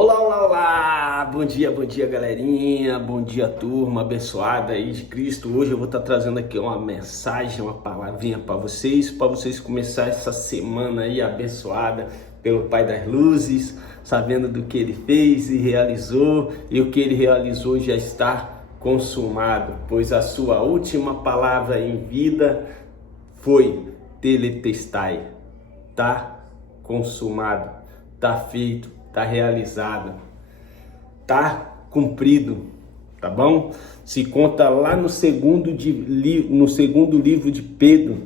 Olá, olá, olá! Bom dia, galerinha, bom dia, turma abençoada aí de Cristo. Hoje eu vou estar trazendo aqui uma mensagem, uma palavrinha para vocês começar essa semana aí abençoada pelo Pai das Luzes, sabendo do que Ele fez e realizou, e o que Ele realizou já está consumado, pois a sua última palavra em vida foi tetelestai, tá consumado, tá feito, tá realizado, tá cumprido, tá bom? Se conta lá no segundo livro de Pedro,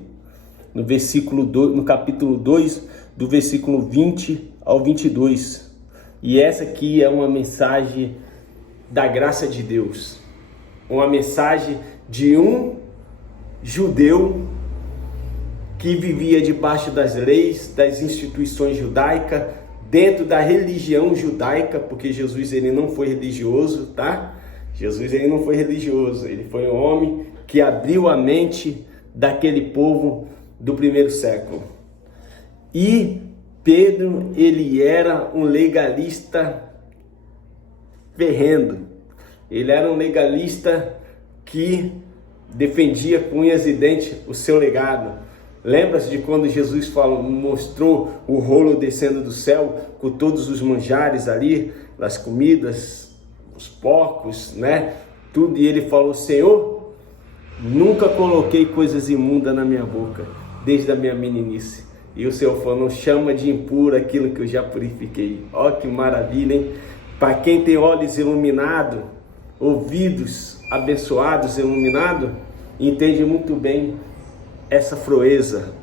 no versículo 2, no capítulo 2, do versículo 20 ao 22. E essa aqui é uma mensagem da graça de Deus, uma mensagem de um judeu que vivia debaixo das leis, das instituições judaicas, dentro da religião judaica, porque Jesus ele não foi religioso, tá? Jesus ele não foi religioso, ele foi um homem que abriu a mente daquele povo do primeiro século. E Pedro, ele era um legalista ferrendo. Ele era um legalista que defendia com unhas e dentes o seu legado. Lembra-se de quando Jesus mostrou o rolo descendo do céu com todos os manjares ali, as comidas, os porcos, né? Tudo, e ele falou: Senhor, nunca coloquei coisas imundas na minha boca, desde a minha meninice. E o Senhor falou: não chama de impuro aquilo que eu já purifiquei. Ó, que maravilha, hein? Para quem tem olhos iluminados, ouvidos abençoados, iluminados, entende muito bem essa proeza.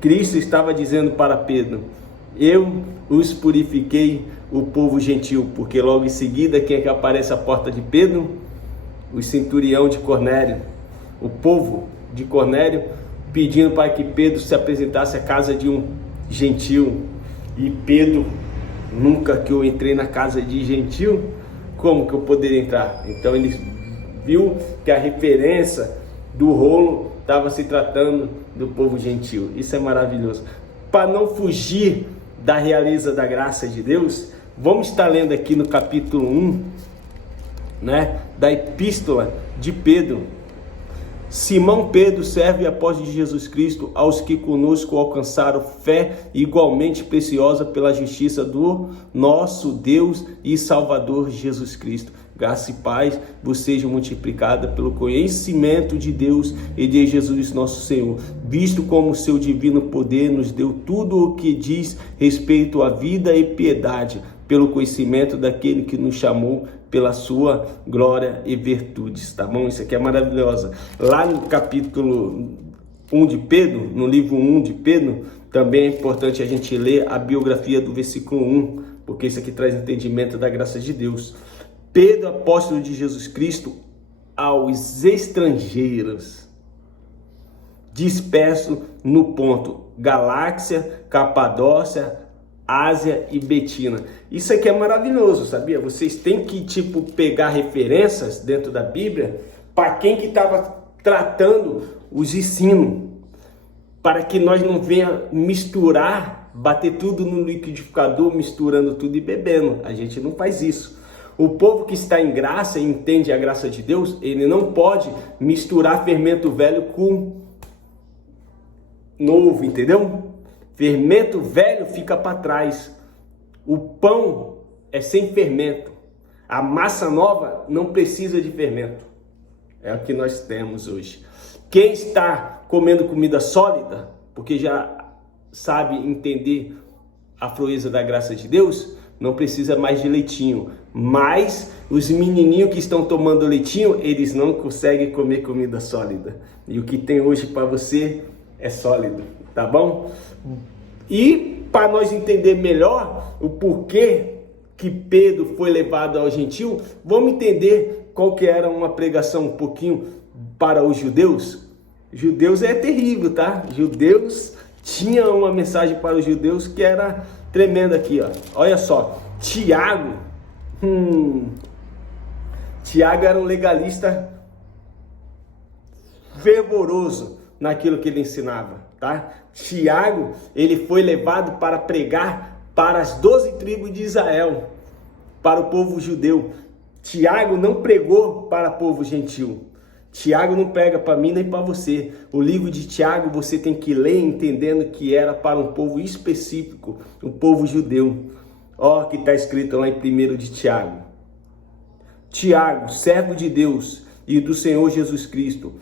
Cristo estava dizendo para Pedro: eu os purifiquei, o povo gentil, porque logo em seguida quem é que aparece à porta de Pedro? O centurião de Cornélio, o povo de Cornélio, pedindo para que Pedro se apresentasse à casa de um gentil. E Pedro: nunca que eu entrei na casa de gentil, como que eu poderia entrar? Então ele viu que a referência do rolo estava se tratando do povo gentil. Isso é maravilhoso. Para não fugir da realeza da graça de Deus, vamos estar lendo aqui no capítulo 1, né, da epístola de Pedro. Simão Pedro, servo e apóstolo de Jesus Cristo, aos que conosco alcançaram fé igualmente preciosa pela justiça do nosso Deus e Salvador Jesus Cristo. Graça e paz vos sejam multiplicadas pelo conhecimento de Deus e de Jesus nosso Senhor, visto como o seu divino poder nos deu tudo o que diz respeito à vida e piedade, pelo conhecimento daquele que nos chamou pela sua glória e virtudes, tá bom? Isso aqui é maravilhoso. Lá no capítulo 1 de Pedro, no livro 1 de Pedro, também é importante a gente ler a biografia do versículo 1, porque isso aqui traz entendimento da graça de Deus. Pedro, apóstolo de Jesus Cristo, aos estrangeiros dispersos no ponto Galáxia, Capadócia, Ásia e Betina. Isso aqui é maravilhoso, sabia? Vocês têm que pegar referências dentro da Bíblia para quem que estava tratando os ensinos, para que nós não venha misturar, bater tudo no liquidificador, misturando tudo e bebendo. A gente não faz isso. O povo que está em graça e entende a graça de Deus, ele não pode misturar fermento velho com novo, entendeu? Fermento velho fica para trás. O pão é sem fermento. A massa nova não precisa de fermento. É o que nós temos hoje. Quem está comendo comida sólida, porque já sabe entender a proeza da graça de Deus, não precisa mais de leitinho. Mas os menininhos que estão tomando leitinho, eles não conseguem comer comida sólida. E o que tem hoje para você é sólido, tá bom? E para nós entender melhor o porquê que Pedro foi levado ao gentil, vamos entender qual que era uma pregação um pouquinho para os judeus. Judeus é terrível, tá? Judeus tinha uma mensagem para os judeus que era tremenda aqui, ó. Olha só, Tiago era um legalista fervoroso naquilo que ele ensinava, tá? Tiago, ele foi levado para pregar para as 12 tribos de Israel, para o povo judeu. Tiago não pregou para o povo gentil. Tiago não prega para mim nem para você. O livro de Tiago você tem que ler entendendo que era para um povo específico, um povo judeu. Ó, que está escrito lá em 1 de Tiago. Tiago, servo de Deus e do Senhor Jesus Cristo,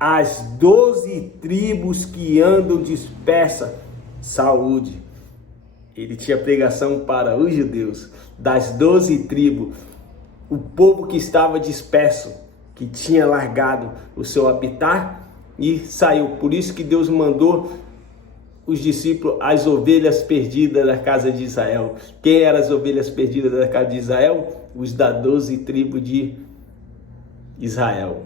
as 12 tribos que andam dispersas, saúde. Ele tinha pregação para os judeus, das 12 tribos, o povo que estava disperso, que tinha largado o seu habitat e saiu. Por isso que Deus mandou os discípulos, as ovelhas perdidas da casa de Israel. Quem eram as ovelhas perdidas da casa de Israel? Os da 12 tribos de Israel.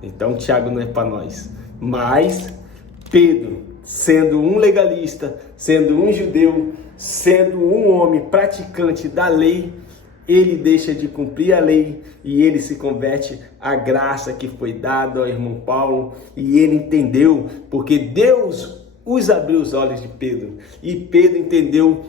Então Tiago não é para nós. Mas Pedro, sendo um legalista, sendo um judeu, sendo um homem praticante da lei, ele deixa de cumprir a lei e ele se converte à graça que foi dada ao irmão Paulo. E ele entendeu, porque Deus os abriu os olhos de Pedro. E Pedro entendeu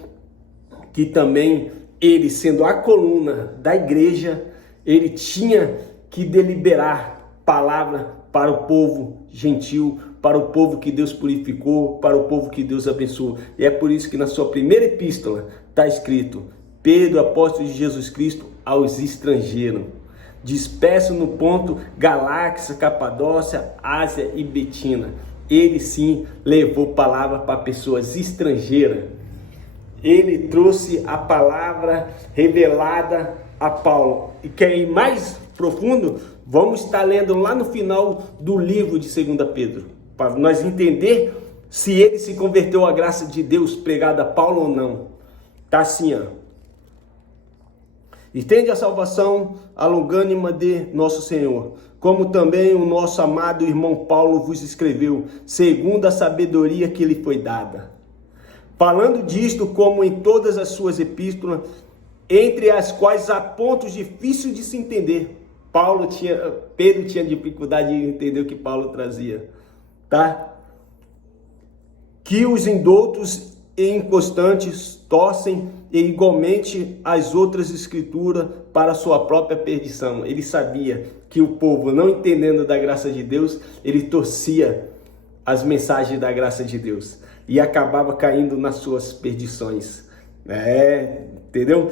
que também ele, sendo a coluna da igreja, ele tinha que deliberar palavra para o povo gentil, para o povo que Deus purificou, para o povo que Deus abençoou. E é por isso que na sua primeira epístola está escrito: Pedro, apóstolo de Jesus Cristo, aos estrangeiros, disperso no ponto Galáxia, Capadócia, Ásia e Betina. Ele sim levou palavra para pessoas estrangeiras. Ele trouxe a palavra revelada a Paulo. E quer ir mais profundo? Vamos estar lendo lá no final do livro de 2 Pedro, para nós entender se ele se converteu à graça de Deus pregada a Paulo ou não. Tá assim, ó. Estende a salvação à longânima de nosso Senhor, como também o nosso amado irmão Paulo vos escreveu, segundo a sabedoria que lhe foi dada. Falando disto, como em todas as suas epístolas, entre as quais há pontos difíceis de se entender. Pedro tinha dificuldade de entender o que Paulo trazia, tá? Que os indoutos e inconstantes torcem e igualmente as outras escrituras para a sua própria perdição. Ele sabia que o povo, não entendendo da graça de Deus, ele torcia as mensagens da graça de Deus e acabava caindo nas suas perdições. Entendeu?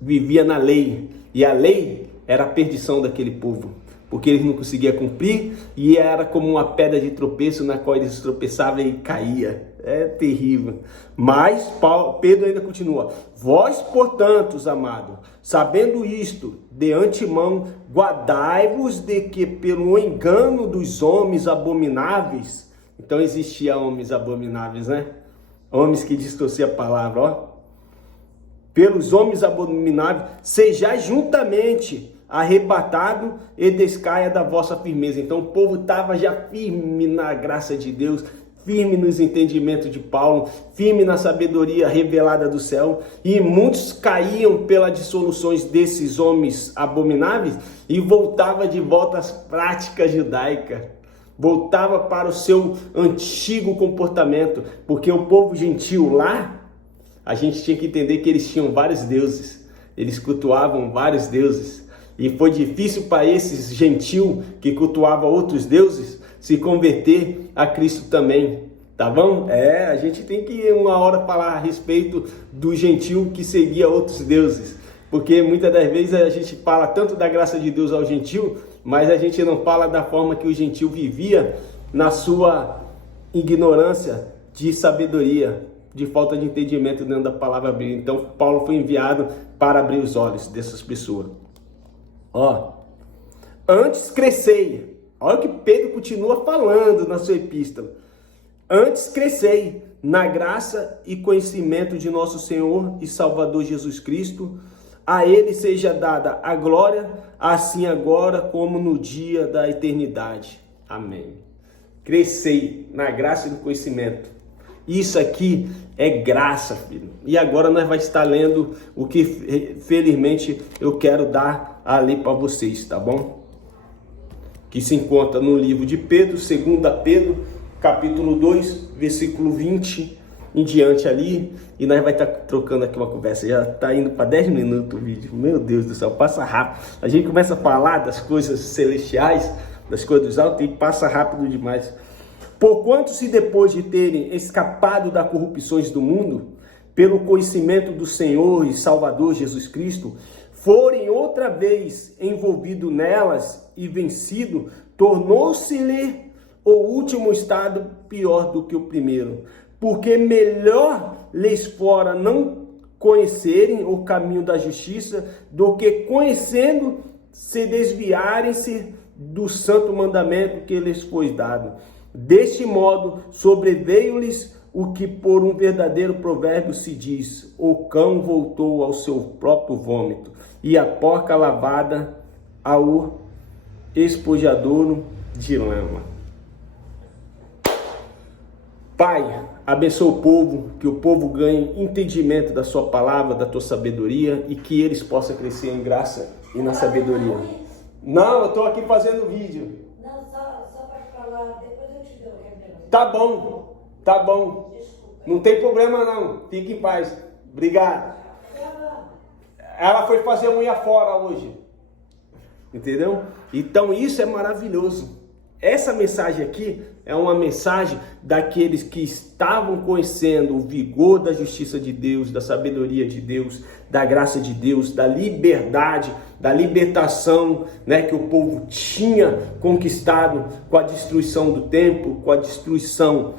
Vivia na lei, e a lei era a perdição daquele povo, porque eles não conseguiam cumprir e era como uma pedra de tropeço na qual eles tropeçavam e caía. É terrível. Mas Pedro ainda continua: vós, portanto, amados, sabendo isto de antemão, guardai-vos de que pelo engano dos homens abomináveis. Então existia homens abomináveis, né? Homens que distorciam a palavra, ó. Pelos homens abomináveis, sejais juntamente arrebatado e descaia da vossa firmeza. Então o povo estava já firme na graça de Deus, firme nos entendimentos de Paulo, firme na sabedoria revelada do céu, e muitos caíam pelas dissoluções desses homens abomináveis e voltava de volta às práticas judaicas, voltava para o seu antigo comportamento, porque o povo gentil lá, a gente tinha que entender que eles tinham vários deuses, eles cultuavam vários deuses, e foi difícil para esses gentil que cultuavam outros deuses se converter a Cristo também, tá bom? A gente tem que uma hora falar a respeito do gentil que seguia outros deuses, porque muitas das vezes a gente fala tanto da graça de Deus ao gentil, mas a gente não fala da forma que o gentil vivia na sua ignorância de sabedoria, de falta de entendimento dentro da palavra bíblica. Então Paulo foi enviado para abrir os olhos dessas pessoas. Antes crescei. Olha o que Pedro continua falando na sua epístola. Antes crescei na graça e conhecimento de nosso Senhor e Salvador Jesus Cristo. A ele seja dada a glória, assim agora como no dia da eternidade. Amém. Crescei na graça e no conhecimento. Isso aqui é graça, filho. E agora nós vamos estar lendo o que felizmente eu quero dar ali para vocês, tá bom? Que se encontra no livro de Pedro, 2 Pedro, capítulo 2, versículo 20 em diante ali, e nós vai estar trocando aqui uma conversa. Já está indo para 10 minutos o vídeo, meu Deus do céu, passa rápido. A gente começa a falar das coisas celestiais, das coisas dos altos, e passa rápido demais. Porquanto se depois de terem escapado das corrupções do mundo, pelo conhecimento do Senhor e Salvador Jesus Cristo, forem outra vez envolvidos nelas e vencido, tornou-se-lhe o último estado pior do que o primeiro. Porque melhor lhes fora não conhecerem o caminho da justiça, do que conhecendo se desviarem-se do santo mandamento que lhes foi dado. Deste modo, sobreveio-lhes o que por um verdadeiro provérbio se diz: o cão voltou ao seu próprio vômito, e a porca lavada ao espojadouro de lama. Pai, abençoa o povo, que o povo ganhe entendimento da sua palavra, da tua sabedoria, e que eles possam crescer em graça e na sabedoria. Não, eu estou aqui fazendo vídeo. Não, só para falar, depois eu te dou. Tá bom. Não tem problema não, fique em paz. Obrigado. Ela foi fazer unha fora hoje. Entendeu? Então isso é maravilhoso. Essa mensagem aqui é uma mensagem daqueles que estavam conhecendo o vigor da justiça de Deus, da sabedoria de Deus, da graça de Deus, da liberdade, da libertação, né, que o povo tinha conquistado com a destruição do templo, com a destruição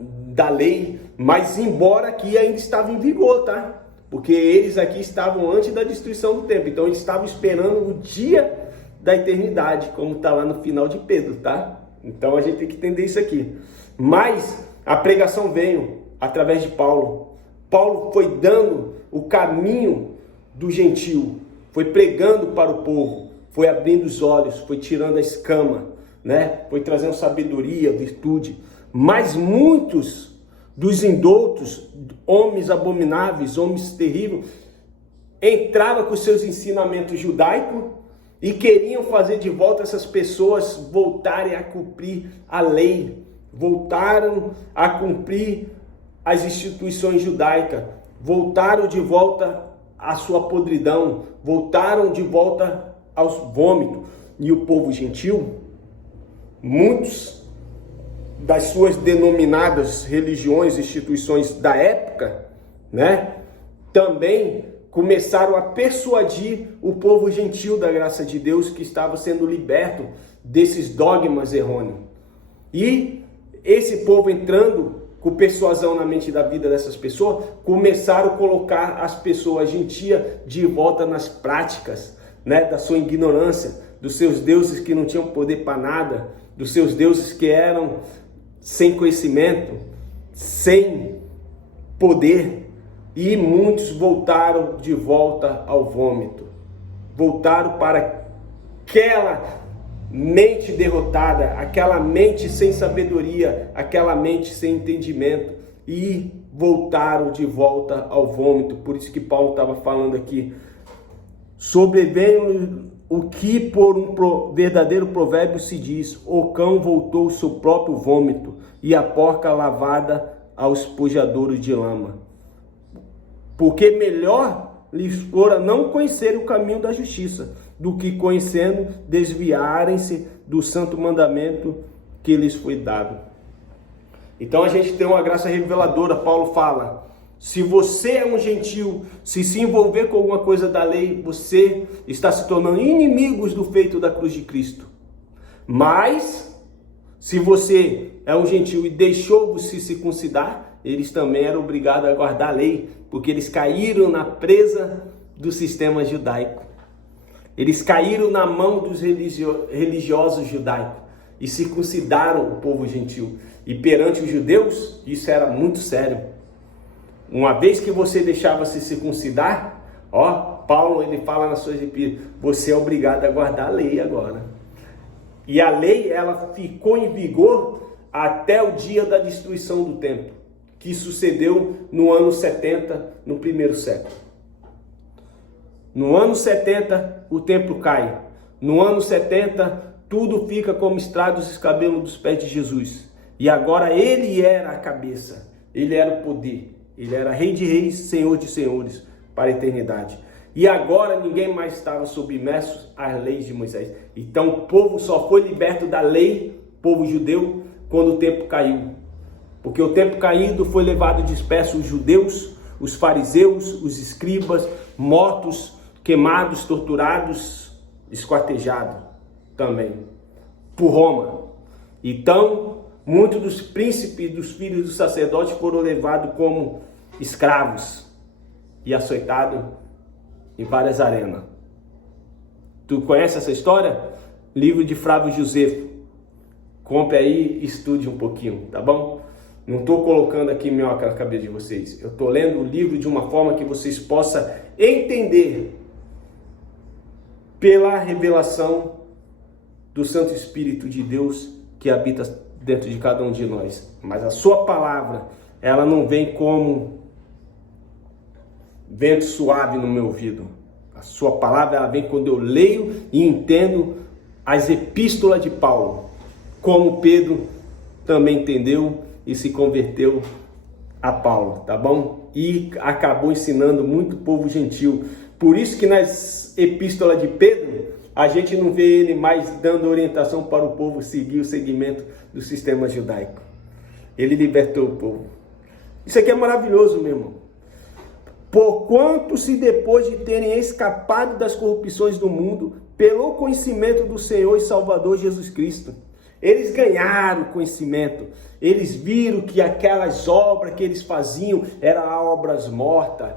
da lei, mas embora aqui ainda estava em vigor, tá? Porque eles aqui estavam antes da destruição do templo, então eles estavam esperando o dia da eternidade, como está lá no final de Pedro, tá? Então a gente tem que entender isso aqui. Mas a pregação veio através de Paulo. Paulo foi dando o caminho do gentio, foi pregando para o povo, foi abrindo os olhos, foi tirando a escama, né? Foi trazendo sabedoria, virtude. Mas muitos dos indoutos, homens abomináveis, homens terríveis, entravam com seus ensinamentos judaicos e queriam fazer de volta essas pessoas voltarem a cumprir a lei, voltaram a cumprir as instituições judaicas, voltaram de volta à sua podridão, voltaram de volta aos vômitos. E o povo gentil, muitos das suas denominadas religiões, instituições da época, né, também começaram a persuadir o povo gentil da graça de Deus, que estava sendo liberto desses dogmas errôneos. E esse povo, entrando com persuasão na mente da vida dessas pessoas, começaram a colocar as pessoas gentias de volta nas práticas, né, da sua ignorância, dos seus deuses que não tinham poder para nada, dos seus deuses que eram sem conhecimento, sem poder. E muitos voltaram de volta ao vômito, voltaram para aquela mente derrotada, aquela mente sem sabedoria, aquela mente sem entendimento, e voltaram de volta ao vômito. Por isso que Paulo estava falando aqui: sobreveio o que por um verdadeiro provérbio se diz: o cão voltou ao seu próprio vômito, e a porca lavada ao espojadouro de lama. Porque melhor lhes fora não conhecer o caminho da justiça, do que conhecendo desviarem-se do santo mandamento que lhes foi dado. Então a gente tem uma graça reveladora. Paulo fala: se você é um gentil, se envolver com alguma coisa da lei, você está se tornando inimigos do feito da cruz de Cristo. Mas se você é um gentil e deixou-se circuncidar, eles também eram obrigados a guardar a lei, porque eles caíram na presa do sistema judaico. Eles caíram na mão dos religiosos judaicos e circuncidaram o povo gentil. E perante os judeus, isso era muito sério. Uma vez que você deixava se circuncidar, Paulo ele fala nas suas epístolas, você é obrigado a guardar a lei agora. E a lei, ela ficou em vigor até o dia da destruição do templo, que sucedeu no ano 70, no primeiro século. No ano 70, o templo cai. No ano 70, tudo fica como estrados e escabelos dos pés de Jesus. E agora ele era a cabeça. Ele era o poder. Ele era Rei de Reis, Senhor de Senhores, para a eternidade. E agora ninguém mais estava submerso às leis de Moisés. Então o povo só foi liberto da lei, povo judeu, quando o templo caiu. Porque o templo caído foi levado disperso os judeus, os fariseus, os escribas, mortos, queimados, torturados, esquartejados também por Roma. Então, muitos dos príncipes, dos filhos dos sacerdotes foram levados como escravos e açoitados em várias arenas. Tu conhece essa história? Livro de Flávio Josefo. Compre aí e estude um pouquinho, tá bom? Não estou colocando aqui minhoca na cabeça de vocês. Eu estou lendo o livro de uma forma que vocês possam entender pela revelação do Santo Espírito de Deus que habita dentro de cada um de nós. Mas a sua palavra, ela não vem como vento suave no meu ouvido. A sua palavra, ela vem quando eu leio e entendo as epístolas de Paulo, como Pedro também entendeu e se converteu a Paulo, tá bom? E acabou ensinando muito povo gentil. Por isso que nas epístolas de Pedro, a gente não vê ele mais dando orientação para o povo seguir o segmento do sistema judaico. Ele libertou o povo. Isso aqui é maravilhoso, meu irmão. Porquanto se depois de terem escapado das corrupções do mundo, pelo conhecimento do Senhor e Salvador Jesus Cristo, eles ganharam conhecimento, eles viram que aquelas obras que eles faziam eram obras mortas.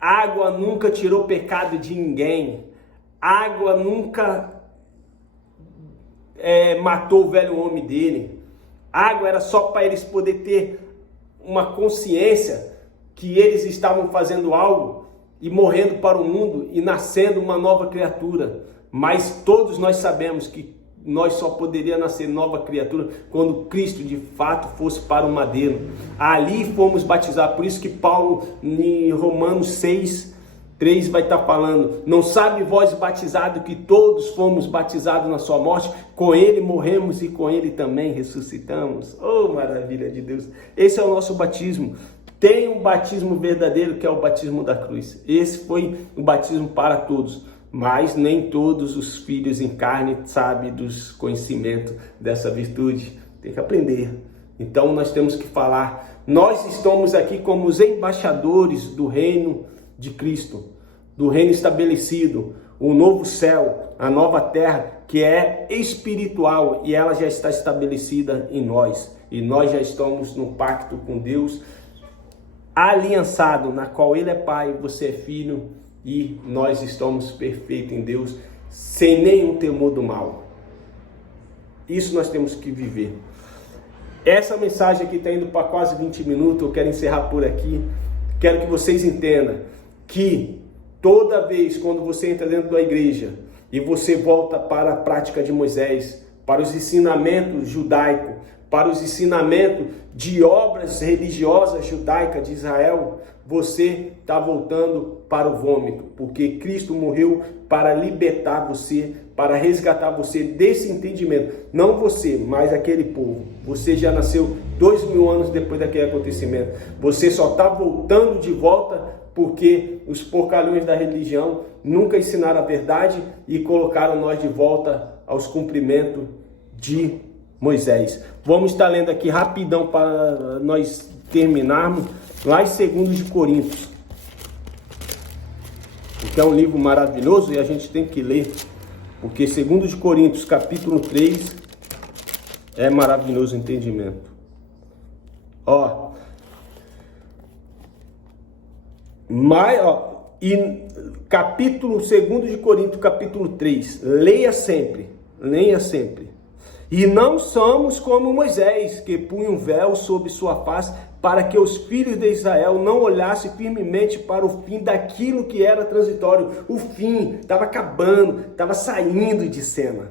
Água nunca tirou pecado de ninguém, água nunca matou o velho homem dele, água era só para eles poderem ter uma consciência que eles estavam fazendo algo e morrendo para o mundo e nascendo uma nova criatura. Mas todos nós sabemos que nós só poderia nascer nova criatura quando Cristo de fato fosse para o madeiro. Ali fomos batizados. Por isso que Paulo em Romanos 6:3 vai estar falando: não sabe vós batizado que todos fomos batizados na sua morte, com ele morremos e com ele também ressuscitamos. Oh, maravilha de Deus! Esse é o nosso batismo. Tem um batismo verdadeiro, que é o batismo da cruz. Esse foi o batismo para todos. Mas nem todos os filhos em carne sabem dos conhecimentos dessa virtude. Tem que aprender. Então nós temos que falar. Nós estamos aqui como os embaixadores do reino de Cristo, do reino estabelecido, o novo céu, a nova terra, que é espiritual e ela já está estabelecida em nós. E nós já estamos no pacto com Deus, aliançado, na qual Ele é Pai, você é filho, e nós estamos perfeitos em Deus, sem nenhum temor do mal. Isso nós temos que viver. Essa mensagem aqui está indo para quase 20 minutos, eu quero encerrar por aqui. Quero que vocês entendam que toda vez quando você entra dentro da igreja e você volta para a prática de Moisés, para os ensinamentos judaicos, para os ensinamentos de obras religiosas judaicas de Israel, você está voltando para o vômito, porque Cristo morreu para libertar você, para resgatar você desse entendimento. Não você, mas aquele povo. Você já nasceu 2000 anos depois daquele acontecimento. Você só está voltando de volta porque os porcalhões da religião nunca ensinaram a verdade e colocaram nós de volta aos cumprimentos de Moisés. Vamos estar lendo aqui rapidão para nós terminarmos, lá em 2 de Coríntios, que é um livro maravilhoso e a gente tem que ler, porque 2 de Coríntios, capítulo 3, é maravilhoso o entendimento. E capítulo 2 de Coríntios, capítulo 3, leia sempre. E não somos como Moisés, que punha um véu sobre sua face, para que os filhos de Israel não olhassem firmemente para o fim daquilo que era transitório. O fim estava acabando, estava saindo de cena.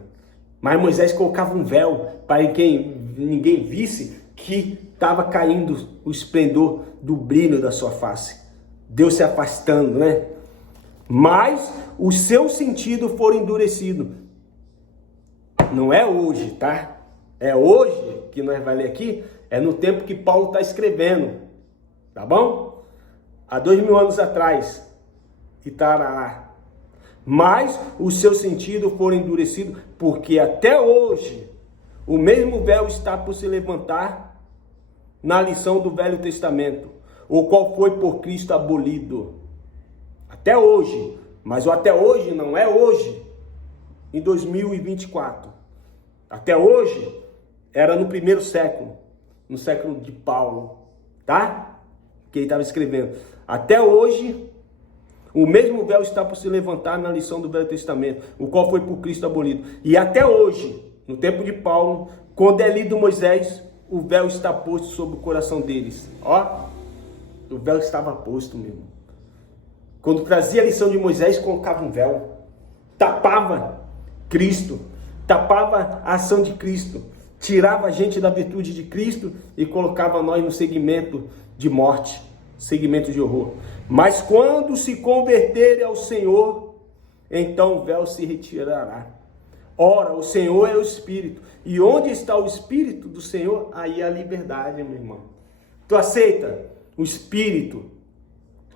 Mas Moisés colocava um véu para que ninguém visse que estava caindo o esplendor do brilho da sua face. Deus se afastando, né? Mas os seus sentidos foram endurecidos. Não é hoje, tá? É hoje que nós vamos ler aqui. É no tempo que Paulo está escrevendo, tá bom? Há 2000 anos atrás, e tarará. Mas o seu sentido foi endurecido, porque até hoje o mesmo véu está por se levantar na lição do Velho Testamento, o qual foi por Cristo abolido. Até hoje, mas o até hoje não é hoje, em 2024. Até hoje era no primeiro século, no século de Paulo, tá? Que ele estava escrevendo. Até hoje, o mesmo véu está por se levantar na lição do Velho Testamento, o qual foi por Cristo abolido. E até hoje, no tempo de Paulo, quando é lido Moisés, o véu está posto sobre o coração deles. Ó, o véu estava posto mesmo. Quando trazia a lição de Moisés, colocava um véu. Tapava Cristo. Tapava a ação de Cristo. Tirava a gente da virtude de Cristo e colocava nós no segmento de morte. Segmento de horror. Mas quando se converterem ao Senhor, então o véu se retirará. Ora, o Senhor é o Espírito. E onde está o Espírito do Senhor? Aí é a liberdade, meu irmão. Tu aceita o Espírito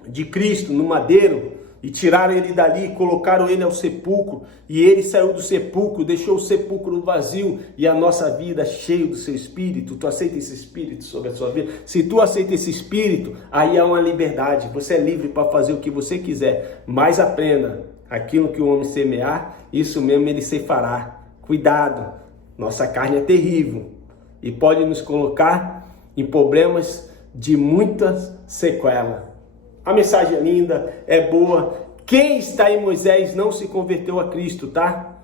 de Cristo no madeiro e tiraram ele dali e colocaram ele ao sepulcro, e ele saiu do sepulcro, deixou o sepulcro vazio e a nossa vida cheia do seu Espírito. Tu aceita esse Espírito sobre a sua vida? Se tu aceita esse Espírito, aí há uma liberdade, você é livre para fazer o que você quiser, mas aprenda, aquilo que o homem semear, isso mesmo ele ceifará. Cuidado, nossa carne é terrível e pode nos colocar em problemas de muitas sequelas. A mensagem é linda, é boa. Quem está em Moisés não se converteu a Cristo, tá?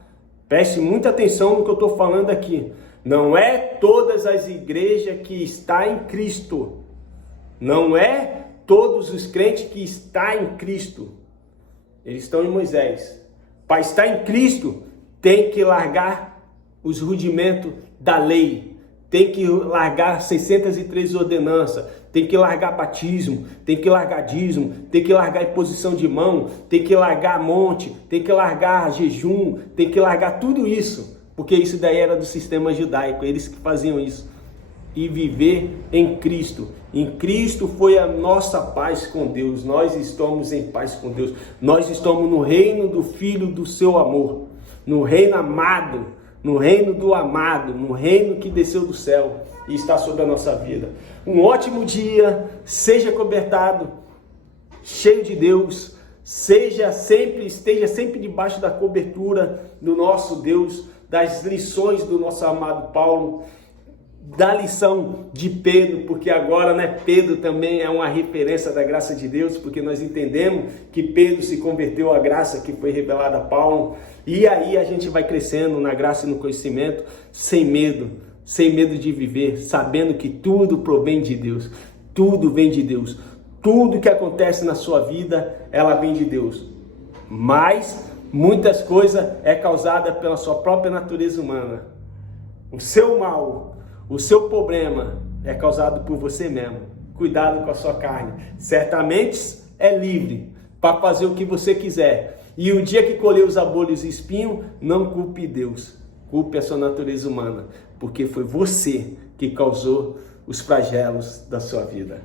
Preste muita atenção no que eu estou falando aqui. Não é todas as igrejas que estão em Cristo. Não é todos os crentes que estão em Cristo. Eles estão em Moisés. Para estar em Cristo, tem que largar os rudimentos da lei. Tem que largar 603 ordenanças, tem que largar batismo, tem que largar dízimo, tem que largar imposição de mão, tem que largar monte, tem que largar jejum, tem que largar tudo isso, porque isso daí era do sistema judaico, eles que faziam isso. E viver em Cristo. Em Cristo foi a nossa paz com Deus, nós estamos em paz com Deus, nós estamos no reino do Filho do seu amor, no reino amado, no reino do amado, no reino que desceu do céu e está sobre a nossa vida. Um ótimo dia, seja cobertado, cheio de Deus, esteja sempre debaixo da cobertura do nosso Deus, das lições do nosso amado Paulo, da lição de Pedro, porque agora, né, Pedro também é uma referência da graça de Deus, porque nós entendemos que Pedro se converteu à graça que foi revelada a Paulo, e aí a gente vai crescendo na graça e no conhecimento, sem medo de viver, sabendo que tudo provém de Deus, tudo vem de Deus, tudo que acontece na sua vida, ela vem de Deus, mas muitas coisas é causada pela sua própria natureza humana. O seu mal, o seu problema é causado por você mesmo. Cuidado com a sua carne. Certamente é livre para fazer o que você quiser. E o dia que colher os abolhos e espinhos, não culpe Deus. Culpe a sua natureza humana. Porque foi você que causou os flagelos da sua vida.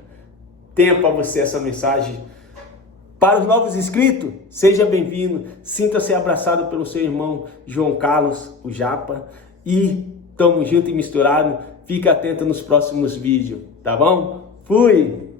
Tenha para você essa mensagem. Para os novos inscritos, seja bem-vindo. Sinta-se abraçado pelo seu irmão João Carlos, o Japa. E tamo junto e misturado. Fica atento nos próximos vídeos, tá bom? Fui!